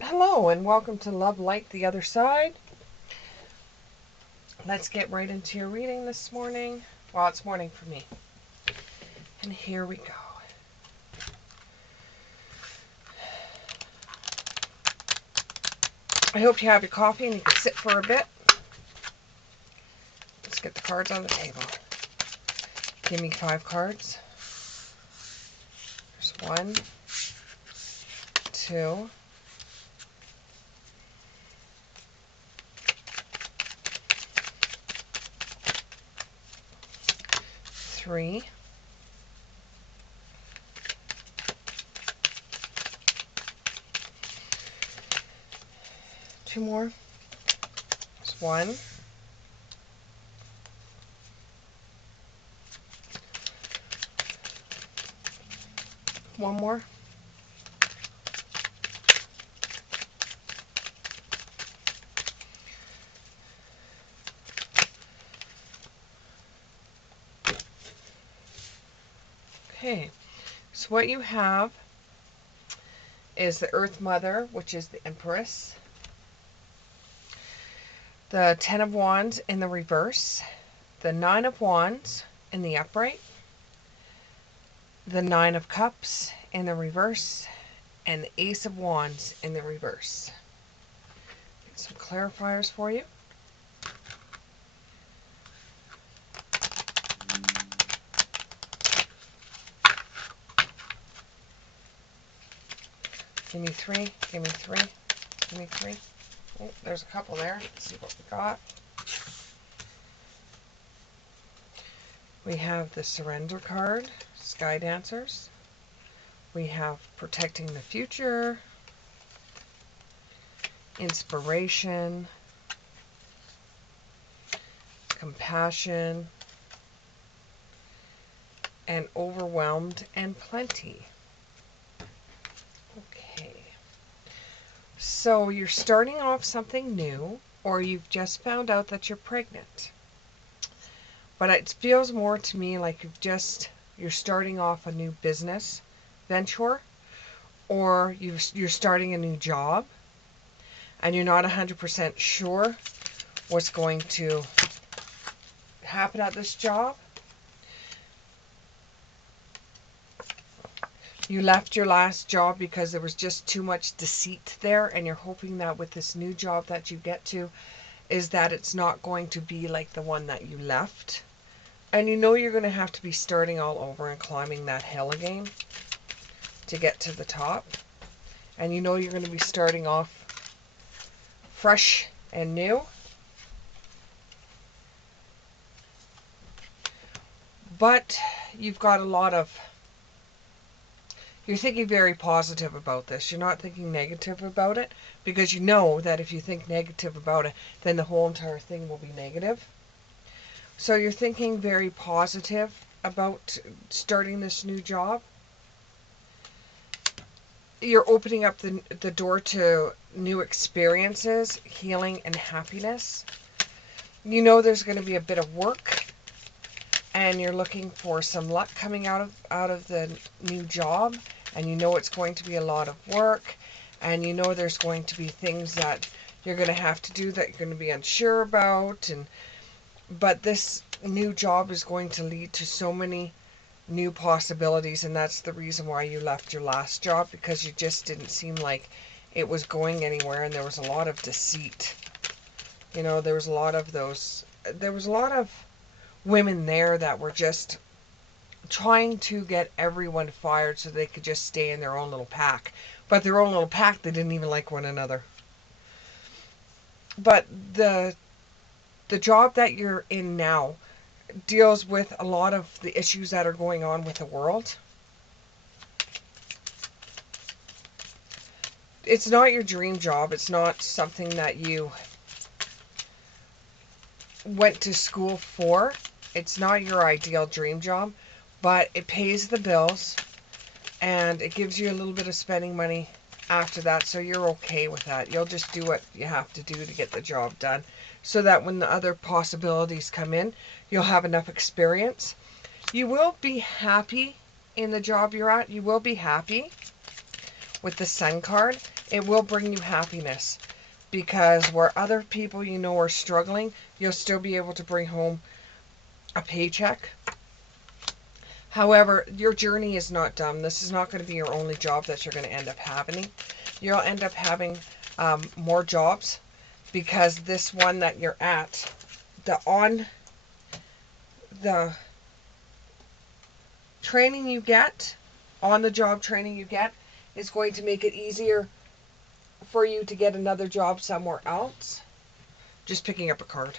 Hello and welcome to Love Light the Other Side. Let's get right into your reading this morning. Well, it's morning for me. And here we go. I hope you have your coffee and you can sit for a bit. Let's get the cards on the table. Give me 5 cards. There's 1, 2, 3, 2 more. There's 1, 1 more. Okay, so what you have is the Earth Mother, which is the Empress. The 10 of Wands in the reverse. The 9 of Wands in the upright. The 9 of Cups in the reverse. And the Ace of Wands in the reverse. Get some clarifiers for you. Give me 3, give me 3, give me 3. Oh, there's a couple there. Let's see what we got. We have the Surrender card, Sky Dancers. We have Protecting the Future, Inspiration, Compassion, and Overwhelmed and Plenty. Okay. So you're starting off something new, or you've just found out that you're pregnant. But it feels more to me like you're starting off a new business venture, or you're starting a new job, and you're not 100% sure what's going to happen at this job. You left your last job because there was just too much deceit there, and you're hoping that with this new job that you get to, is that it's not going to be like the one that you left. And you know you're going to have to be starting all over and climbing that hill again to get to the top. And you know you're going to be starting off fresh and new. But you've got a lot of... You're thinking very positive about this. You're not thinking negative about it, because you know that if you think negative about it, then the whole entire thing will be negative. So you're thinking very positive about starting this new job. You're opening up the door to new experiences, healing, and happiness. You know there's going to be a bit of work, and you're looking for some luck coming out of the new job, and you know it's going to be a lot of work, and you know there's going to be things that you're going to have to do that you're going to be unsure about, but this new job is going to lead to so many new possibilities, and that's the reason why you left your last job, because you just didn't seem like it was going anywhere, and there was a lot of deceit. You know, there was a lot of women there that were just trying to get everyone fired so they could just stay in their own little pack. But their own little pack, they didn't even like one another. But the job that you're in now deals with a lot of the issues that are going on with the world. It's not your dream job. It's not something that you went to school for. It's not your ideal dream job, but it pays the bills and it gives you a little bit of spending money after that, so you're okay with that. You'll just do what you have to do to get the job done, so that when the other possibilities come in, you'll have enough experience. You will be happy in the job you're at. You will be happy with the Sun card. It will bring you happiness, because where other people you know are struggling, you'll still be able to bring home a paycheck. However, your journey is not done. This is not going to be your only job that you're going to end up having. You'll end up having more jobs, because this one that you're at, the training you get, on the job training you get, is going to make it easier for you to get another job somewhere else. Just picking up a card.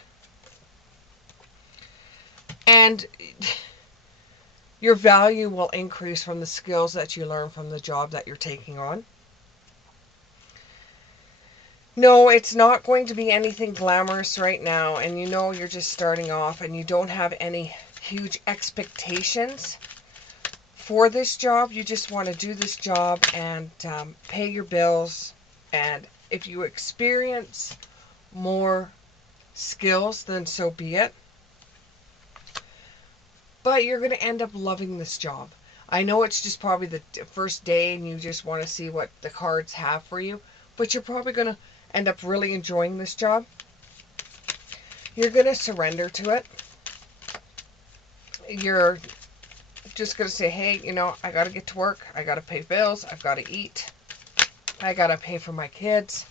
And your value will increase from the skills that you learn from the job that you're taking on. No, it's not going to be anything glamorous right now, and you know you're just starting off and you don't have any huge expectations for this job. You just want to do this job and pay your bills, and if you experience more skills, then so be it. But you're going to end up loving this job. I know it's just probably the first day and you just want to see what the cards have for you, but you're probably going to end up really enjoying this job. You're going to surrender to it. You're just going to say, hey, you know, I got to get to work. I got to pay bills. I've got to eat. I got to pay for my kids.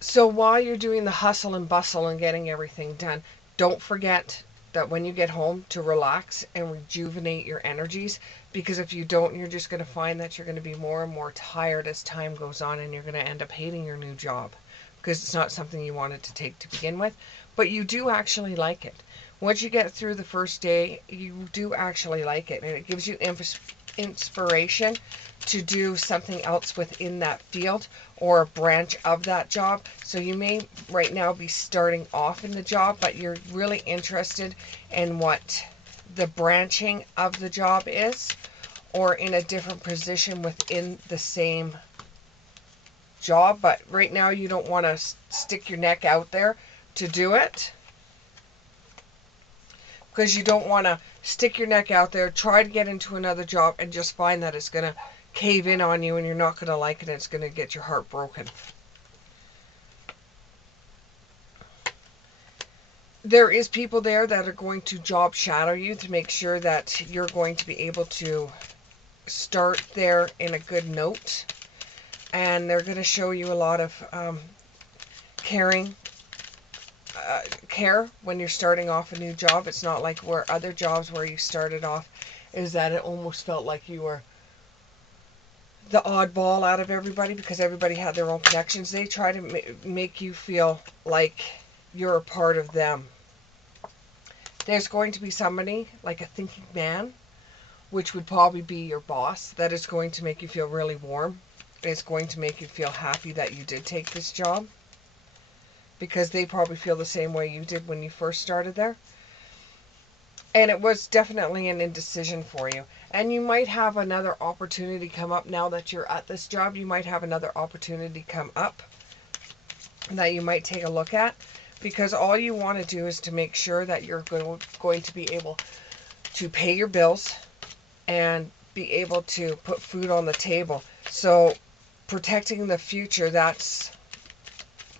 So while you're doing the hustle and bustle and getting everything done, don't forget that when you get home to relax and rejuvenate your energies, because if you don't, you're just going to find that you're going to be more and more tired as time goes on, and you're going to end up hating your new job because it's not something you wanted to take to begin with, but you do actually like it. Once you get through the first day, you do actually like it, and it gives you inspiration to do something else within that field or a branch of that job. So you may right now be starting off in the job, but you're really interested in what the branching of the job is, or in a different position within the same job. But right now you don't want to stick your neck out there to do it, because you don't want to stick your neck out there, try to get into another job, and just find that it's going to cave in on you and you're not going to like it, and it's going to get your heart broken. There is people there that are going to job shadow you to make sure that you're going to be able to start there in a good note, and they're going to show you a lot of care when you're starting off a new job. It's not like where other jobs where you started off is that it almost felt like you were the oddball out of everybody because everybody had their own connections. They try to make you feel like you're a part of them. There's going to be somebody, like a thinking man, which would probably be your boss, that is going to make you feel really warm. It's going to make you feel happy that you did take this job, because they probably feel the same way you did when you first started there. And it was definitely an indecision for you. And you might have another opportunity come up now that you're at this job. You might have another opportunity come up that you might take a look at, because all you want to do is to make sure that you're going to be able to pay your bills and be able to put food on the table. So protecting the future, that's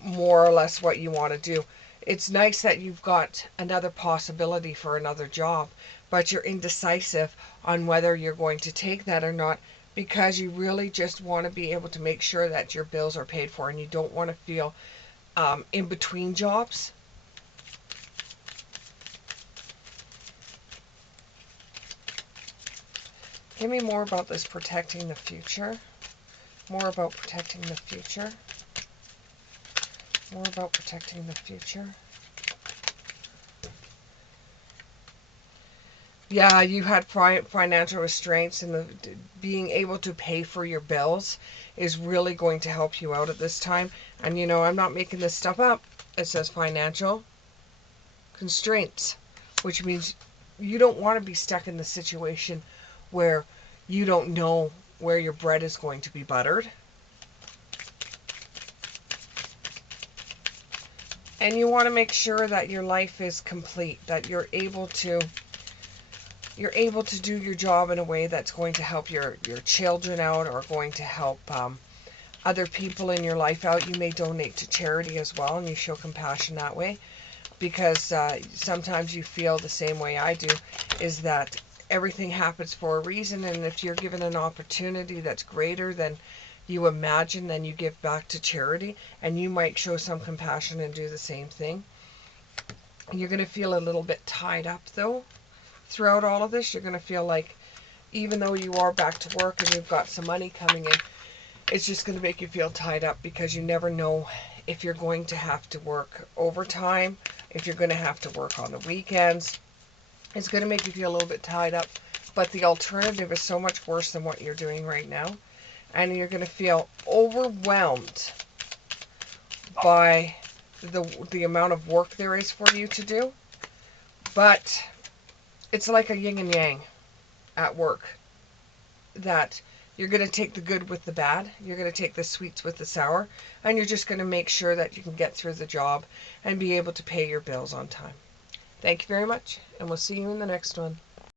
more or less what you want to do. It's nice that you've got another possibility for another job, but you're indecisive on whether you're going to take that or not, because you really just want to be able to make sure that your bills are paid for, and you don't want to feel in between jobs. Give me more about this protecting the future. More about protecting the future. More about protecting the future. Yeah, you had financial restraints, and the being able to pay for your bills is really going to help you out at this time. And you know, I'm not making this stuff up. It says financial constraints, which means you don't want to be stuck in the situation where you don't know where your bread is going to be buttered. And you want to make sure that your life is complete, that you're able to you're able to do your job in a way that's going to help your children out, or going to help other people in your life out. You may donate to charity as well, and you show compassion that way, because sometimes you feel the same way I do, is that everything happens for a reason, and if you're given an opportunity that's greater than you imagine, then you give back to charity, and you might show some compassion and do the same thing. You're going to feel a little bit tied up, though, throughout all of this. You're going to feel like, even though you are back to work and you've got some money coming in, it's just going to make you feel tied up, because you never know if you're going to have to work overtime, if you're going to have to work on the weekends. It's going to make you feel a little bit tied up, but the alternative is so much worse than what you're doing right now, and you're going to feel overwhelmed by the amount of work there is for you to do. But it's like a yin and yang at work, that you're going to take the good with the bad, you're going to take the sweets with the sour, and you're just going to make sure that you can get through the job and be able to pay your bills on time. Thank you very much, and we'll see you in the next one.